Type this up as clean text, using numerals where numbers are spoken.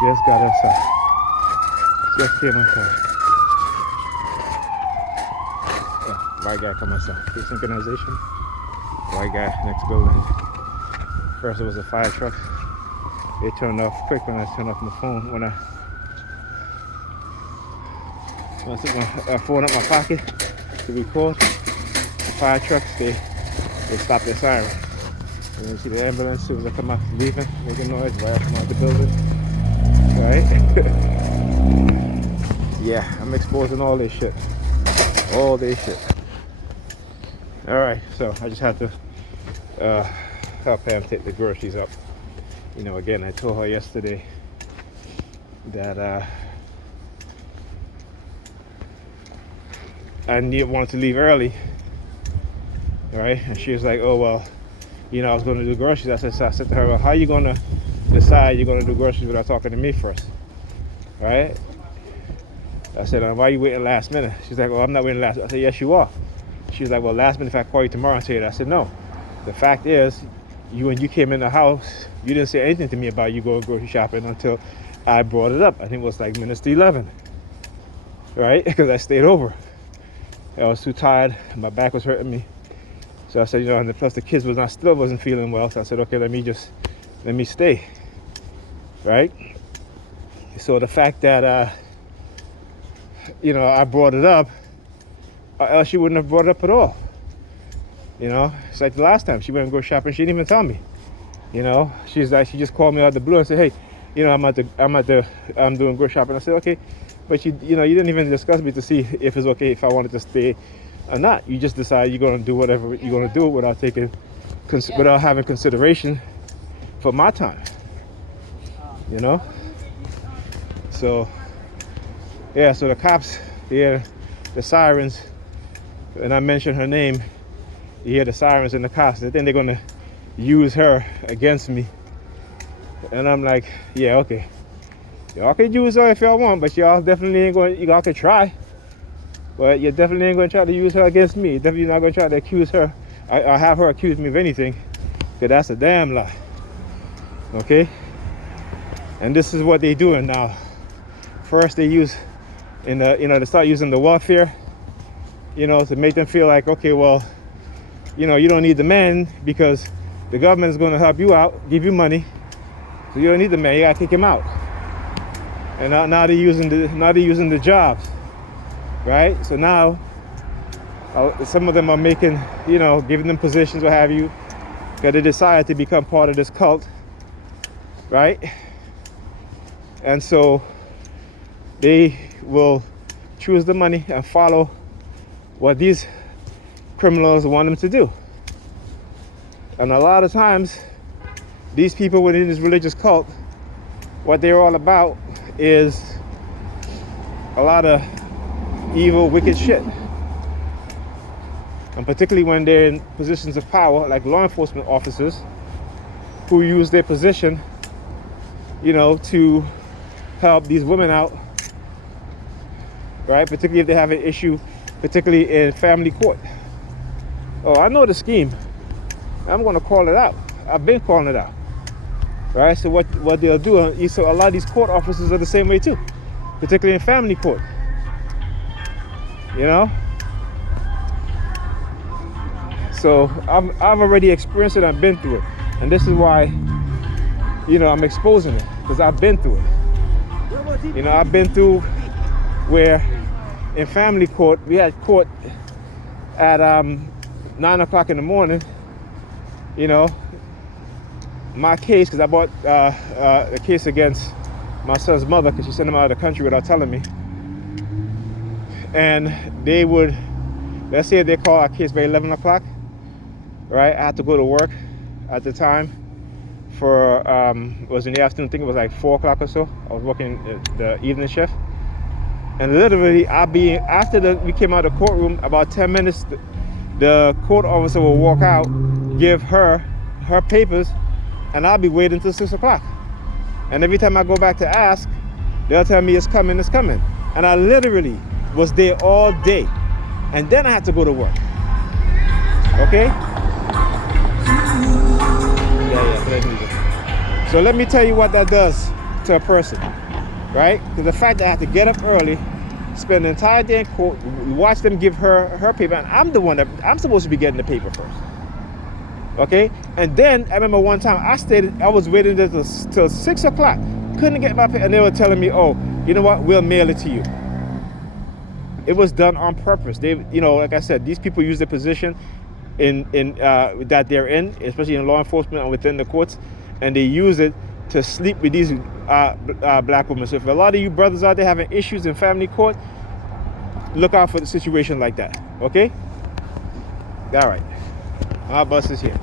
Just got outside. Just came outside. Yeah, white guy come outside. Case synchronization. White guy next building. First it was a fire truck. It turned off quick when I turned off my phone. When I took my phone out my pocket to record, the fire trucks, they stopped their siren. And then you see the ambulance as soon as I come out leaving, making noise right out from out the building. Right? Yeah, I'm exposing all this shit. All this shit. Alright, so I just had to help Pam take the groceries up. You know, again, I told her yesterday that I wanted to leave early, right? And she was like, "Oh well, you know, I was going to do groceries." I said to her, "Well, how are you going to decide you're going to do groceries without talking to me first, right?" I said, "Why are you waiting last minute?" She's like, "Well, I'm not waiting last minute." I said, "Yes, you are." She was like, "Well, last minute if I call you tomorrow and tell you that." I said, "No. The fact is, when you came in the house, you didn't say anything to me about you going grocery shopping until I brought it up. I think it was like minutes to 11, right? Because I stayed over. I was too tired. My back was hurting me. So I said, you know, and plus the kids still wasn't feeling well. So I said, okay, let me stay, right? So the fact that, you know, I brought it up, or else she wouldn't have brought it up at all. You know, it's like the last time she went and go shopping, she didn't even tell me. You know, she just called me out of the blue and said, "Hey, you know, I'm doing grocery shopping." I said, "Okay, but you know, you didn't even discuss me to see if it's okay if I wanted to stay or not. You just decide you're going to do whatever you're going to do without without having consideration for my time." You know. So yeah, so the cops, the sirens, and I mentioned her name. You hear the sirens and the cops. They think they're gonna use her against me, and I'm like, yeah, okay. Y'all can use her if y'all want, but y'all definitely ain't going. Y'all can try, but you definitely ain't going to try to use her against me. You're definitely not going to try to accuse her. I have her accuse me of anything, because that's a damn lie. Okay. And this is what they doing now. First, they use they start using the welfare, you know, to make them feel like, okay, well, you know, you don't need the men because the government is going to help you out, give you money, so you don't need the man. You got to kick him out. And now they're using the jobs, right? So now some of them are making, you know, giving them positions, what have you, because they decided to become part of this cult, right? And so they will choose the money and follow what these criminals want them to do. And a lot of times, these people within this religious cult, what they're all about is a lot of evil, wicked shit. And particularly when they're in positions of power, like law enforcement officers, who use their position, you know, to help these women out, right? Particularly if they have an issue, particularly in family court. Oh, I know the scheme. I'm going to call it out. I've been calling it out. Right? So what they'll do, so a lot of these court officers are the same way too, particularly in family court. You know? So I've already experienced it. I've been through it. And this is why, you know, I'm exposing it, because I've been through it. You know, I've been through where in family court, we had court at 9 o'clock in the morning, you know, my case, because I brought a case against my son's mother because she sent him out of the country without telling me. And they would, let's say they call our case by 11 o'clock, right? I had to go to work at the time for, it was in the afternoon, I think it was like 4 o'clock or so. I was working the evening shift. And literally, after we came out of the courtroom, about 10 minutes, the court officer will walk out, give her papers, and I'll be waiting till 6 o'clock. And every time I go back to ask, they'll tell me it's coming. And I literally was there all day. And then I had to go to work. Okay? Yeah, play music. So let me tell you what that does to a person, right? Because the fact that I have to get up early, spend the entire day in court, watch them give her paper, and I'm the one that I'm supposed to be getting the paper first. Okay? And then I remember one time I was waiting there till 6 o'clock, couldn't get my paper, and they were telling me, oh, you know what, we'll mail it to you. It was done on purpose. They, you know, like I said, these people use their position that they're in, especially in law enforcement and within the courts, and they use it to sleep with these black women. So if a lot of you brothers out there having issues in family court, look out for the situation like that. Okay? All right. Our bus is here.